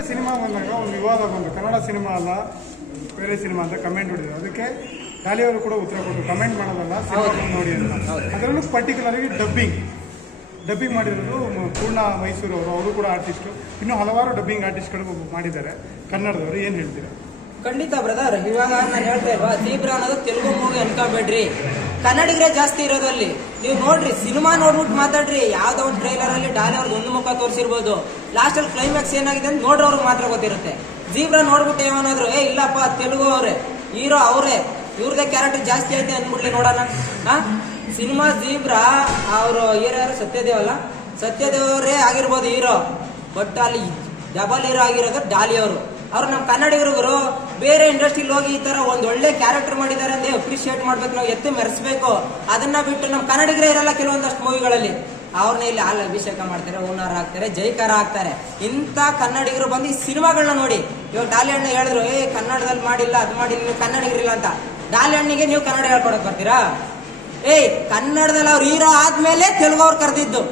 Cinema ಬಂದಾಗ ಒಂದು ವಿವಾದ ಬಂದು ಕನ್ನಡ ಸಿನಿಮಾ ಅಲ್ಲ ಬೇರೆ ಸಿನಿಮಾ ಅಂತ ಕಮೆಂಟ್ ಹೊಡಿದ್ರು. ಅದಕ್ಕೆ ಖಾಲಿಯವರು ಕೂಡ ಉತ್ತರ ಕೊಟ್ಟರು ಕಮೆಂಟ್ ಮಾಡೋದಲ್ಲ ಸಿನಿಮಾ ನೋಡಿ ಅಂತ. ಅದರಲ್ಲೂ ಪರ್ಟಿಕ್ಯುಲರ್ಲಿ ಡಬ್ಬಿಂಗ್ ಡಬ್ಬಿಂಗ್ ಮಾಡಿರೋದು ಮ- ಪೂರ್ಣ ಮೈಸೂರು ಅವರು. ಅವರು ಕೂಡ ಆರ್ಟಿಸ್ಟು ಇನ್ನೂ ಹಲವಾರು ಡಬ್ಬಿಂಗ್ ಆರ್ಟಿಸ್ಟ್ಗಳು ಮಾಡಿದ್ದಾರೆ. ಕನ್ನಡದವರು ಏನು ಹೇಳ್ತೀರಾ? ಖಂಡಿತ ಬ್ರದರ್ ಇವಾಗ ನಾನು ಹೇಳ್ತಾ ಇಲ್ವಾ ತೀವ್ರ ಅನ್ನೋದು ತೆಲುಗು ಮೂವಿ ಅನ್ಕೋಬೇಡ್ರಿ ಕನ್ನಡಿಗರೇ ಜಾಸ್ತಿ ಇರೋದು ಅಲ್ಲಿ. ನೀವು ನೋಡ್ರಿ, ಸಿನಿಮಾ ನೋಡ್ಬಿಟ್ಟು ಮಾತಾಡ್ರಿ, ಯಾವ್ದೋ ಒಂದು ಟ್ರೈಲರ್ ಅಲ್ಲಿ ಡಾಲಿ ಒಂದು ಮುಖ ತೋರಿಸಿರ್ಬೋದು. ಲಾಸ್ಟ್ ಅಲ್ಲಿ ಕ್ಲೈಮ್ಯಾಕ್ಸ್ ಏನಾಗಿದೆ ಅಂತ ನೋಡ್ರವ್ರಿಗೆ ಮಾತ್ರ ಗೊತ್ತಿರುತ್ತೆ. ಜೀವ್ರ ನೋಡ್ಬಿಟ್ಟು ಏನಾದ್ರು, ಏ, ಇಲ್ಲಪ್ಪ, ತೆಲುಗು ಅವ್ರೆ, ಹೀರೋ ಅವರೇ, ಇವ್ರದೇ ಕ್ಯಾರೆಕ್ಟರ್ ಜಾಸ್ತಿ ಐತೆ ಅಂದ್ಬಿಡ್ಲಿ ನೋಡೋಣ. ಸಿನಿಮಾ ಜೀಬ್ರ, ಅವರು ಹೀರೋ ಯಾರು? ಸತ್ಯದೇವ್ ಅಲ್ಲ? ಸತ್ಯದೇವ್ ಅವರೇ ಆಗಿರ್ಬೋದು ಹೀರೋ ಬಟ್ ಅಲ್ಲಿ ಡಬಲ್ ಹೀರೋ ಆಗಿರೋದು ಡಾಲಿ ಅವರು. ಅವ್ರು ನಮ್ಮ ಕನ್ನಡಿಗರು ಬೇರೆ ಇಂಡಸ್ಟ್ರಿಲಿ ಹೋಗಿ ಈ ತರ ಒಂದ್ ಒಳ್ಳೆ ಕ್ಯಾರೆಕ್ಟರ್ ಮಾಡಿದ್ದಾರೆ ಅಂದ್ರೆ ಅಪ್ರಿಶಿಯೇಟ್ ಮಾಡ್ಬೇಕು, ನಾವು ಎತ್ತು ಮೆರೆಸ್ಬೇಕು. ಅದನ್ನ ಬಿಟ್ಟು ನಮ್ಮ ಕನ್ನಡಿಗರೇ ಇರಲ್ಲ ಕೆಲವೊಂದಷ್ಟು ಮೂವಿಗಳಲ್ಲಿ ಅವ್ರನ್ನ ಇಲ್ಲಿ ಹಾಲು ಅಭಿಷೇಕ ಮಾಡ್ತಾರೆ, ಓನರ್ ಹಾಕ್ತಾರೆ ಜೈಕಾರ ಹಾಕ್ತಾರೆ ಇಂಥ ಕನ್ನಡಿಗರು ಬಂದು ಈ ಸಿನಿಮಾಗಳನ್ನ ನೋಡಿ. ಇವಾಗ ಡಾಲಿ ಅಣ್ಣ ಹೇಳಿದ್ರು, ಏ, ಕನ್ನಡದಲ್ಲಿ ಮಾಡಿಲ್ಲ, ಅದು ಮಾಡಿಲ್ಲ, ನೀವು ಕನ್ನಡಿಗರಿಲ್ಲ ಅಂತ. ಡಾಲಿ ಅಣ್ಣಿಗೆ ನೀವು ಕನ್ನಡ ಹೇಳ್ಕೊಡಕ್ ಬರ್ತೀರಾ? ಏಯ್ ಕನ್ನಡದಲ್ಲಿ ಅವ್ರು ಹೀರೋ ಆದ್ಮೇಲೆ ತೆಲುಗು ಅವ್ರು ಕರೆದಿದ್ದು.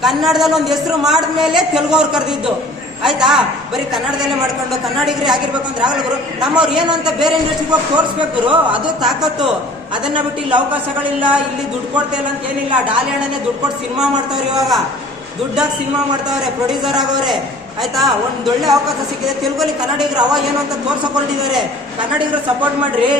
ಕನ್ನಡದಲ್ಲಿ ಒಂದು ಹೆಸರು ಮಾಡಿದ್ಮೇಲೆ ತೆಲುಗು ಅವ್ರು ಕರೆದಿದ್ದು. ಆಯ್ತಾ? ಬರೀ ಕನ್ನಡದಲ್ಲೇ ಮಾಡ್ಕೊಂಡು ಕನ್ನಡಿಗರೇ ಆಗಿರ್ಬೇಕು ಅಂದ್ರೆ ಆಗಲ್ಲ ಗುರು. ನಮ್ಮವ್ರು ಏನು ಅಂತ ಬೇರೆ ಇಂಡಸ್ಟ್ರಿಗೆ ಹೋಗಿ ತೋರಿಸ್ಬೇಕು ಗುರು? ಅದು ತಾಕತ್ತು. ಅದನ್ನ ಬಿಟ್ಟು ಇಲ್ಲಿ ಅವಕಾಶಗಳಿಲ್ಲ, ಇಲ್ಲಿ ದುಡ್ಡು ಕೊಡ್ತಾ ಇಲ್ಲ ಅಂತ ಏನಿಲ್ಲ. ಡಾಲಿ ಅಣ್ಣನೇ ದುಡ್ಡು ಕೊಟ್ಟು ಸಿನಿಮಾ ಮಾಡ್ತಾವ್ರೆ ಇವಾಗ. ದುಡ್ಡಾಗಿ ಸಿನಿಮಾ ಮಾಡ್ತಾವ್ರೆ ಪ್ರೊಡ್ಯೂಸರ್ ಆಗೋರೆ. ಆಯ್ತಾ? ಒಂದು ಒಳ್ಳೆ ಅವಕಾಶ ಸಿಕ್ಕಿದೆ. ತೆಲುಗಲ್ಲಿ ಕನ್ನಡಿಗರು ಅವ ಏನು ಅಂತ ತೋರ್ಸಕೊಂಡಿದ್ದಾರೆ. ಕನ್ನಡಿಗರು ಸಪೋರ್ಟ್ ಮಾಡ್ರಿ.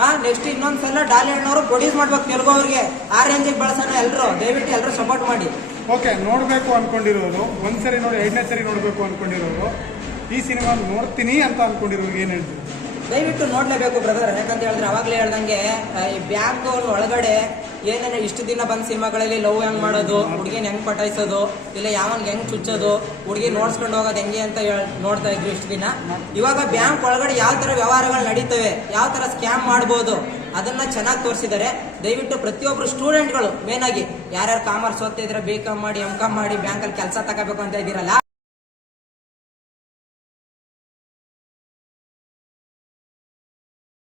ಹಾ ನೆಕ್ಸ್ಟ್ ಇನ್ನೊಂದ್ಸಲ ಡಾಲಿ ಅಣ್ಣವರು ಪ್ರೊಡ್ಯೂಸ್ ಮಾಡ್ಬೇಕು ತೆಲುಗು ಅವ್ರಿಗೆ ಆ ರೇಂಜಿಗೆ ಬಳಸೋಣ ಎಲ್ಲರೂ ದಯವಿಟ್ಟು ಎಲ್ಲರೂ ಸಪೋರ್ಟ್ ಮಾಡಿ. ಓಕೆ, ನೋಡಬೇಕು ಅನ್ಕೊಂಡಿರೋರು ಒಂದ್ಸರಿ ನೋಡಿ, ಎರಡನೇ ಸರಿ ನೋಡಬೇಕು ಅನ್ಕೊಂಡಿರೋರು ಈ ಸಿನಿಮಾ ನೋಡ್ತೀನಿ ಅಂತ ಅನ್ಕೊಂಡಿರೋರು ಏನು ಹೇಳ್ತೀರಿ? ದಯವಿಟ್ಟು ನೋಡ್ಲೇಬೇಕು ಬ್ರದರ್ ಯಾಕಂತ ಹೇಳಿದ್ರೆ ಅವಾಗಲೇ ಹೇಳ್ದಂಗೆ ಈ ಬ್ಯಾಂಕ್ ಒಳಗಡೆ ಏನೇನು ಇಷ್ಟು ದಿನ ಬಂದ ಸಿನಿಮಾಗಳಲ್ಲಿ ಲವ್ ಹೆಂಗ್ ಮಾಡೋದು, ಹುಡುಗಿನ ಹೆಂಗ್ ಪಟಾಯಿಸೋದು, ಇಲ್ಲ ಯಾವನ್ ಹೆಂಗ್ ಚುಚ್ಚೋದು, ಹುಡುಗಿ ನೋಡ್ಸ್ಕೊಂಡು ಹೋಗೋದು ಹೆಂಗೆ ಅಂತ ನೋಡ್ತಾ ಇದ್ರು ಇಷ್ಟು ದಿನ. ಇವಾಗ ಬ್ಯಾಂಕ್ ಒಳಗಡೆ ಯಾವ ತರ ವ್ಯವಹಾರಗಳು ನಡೀತವೆ, ಯಾವ ತರ ಸ್ಕ್ಯಾಮ್ ಮಾಡ್ಬೋದು, ಅದನ್ನ ಚೆನ್ನಾಗಿ ತೋರಿಸಿದ್ದಾರೆ. ದಯವಿಟ್ಟು ಪ್ರತಿಯೊಬ್ಬರು ಸ್ಟೂಡೆಂಟ್ಗಳು ಮೇನ್ ಆಗಿ, ಯಾರ್ಯಾರು ಕಾಮರ್ಸ್ ಓದ್ತಾ ಇದ್ರೆ ಬಿ ಕಾಮ್ ಮಾಡಿ ಎಂ ಕಾಮ್ ಮಾಡಿ ಬ್ಯಾಂಕಲ್ಲಿ ಕೆಲಸ ತಗೋಬೇಕು ಅಂತ ಇದ್ದೀರಲ್ಲ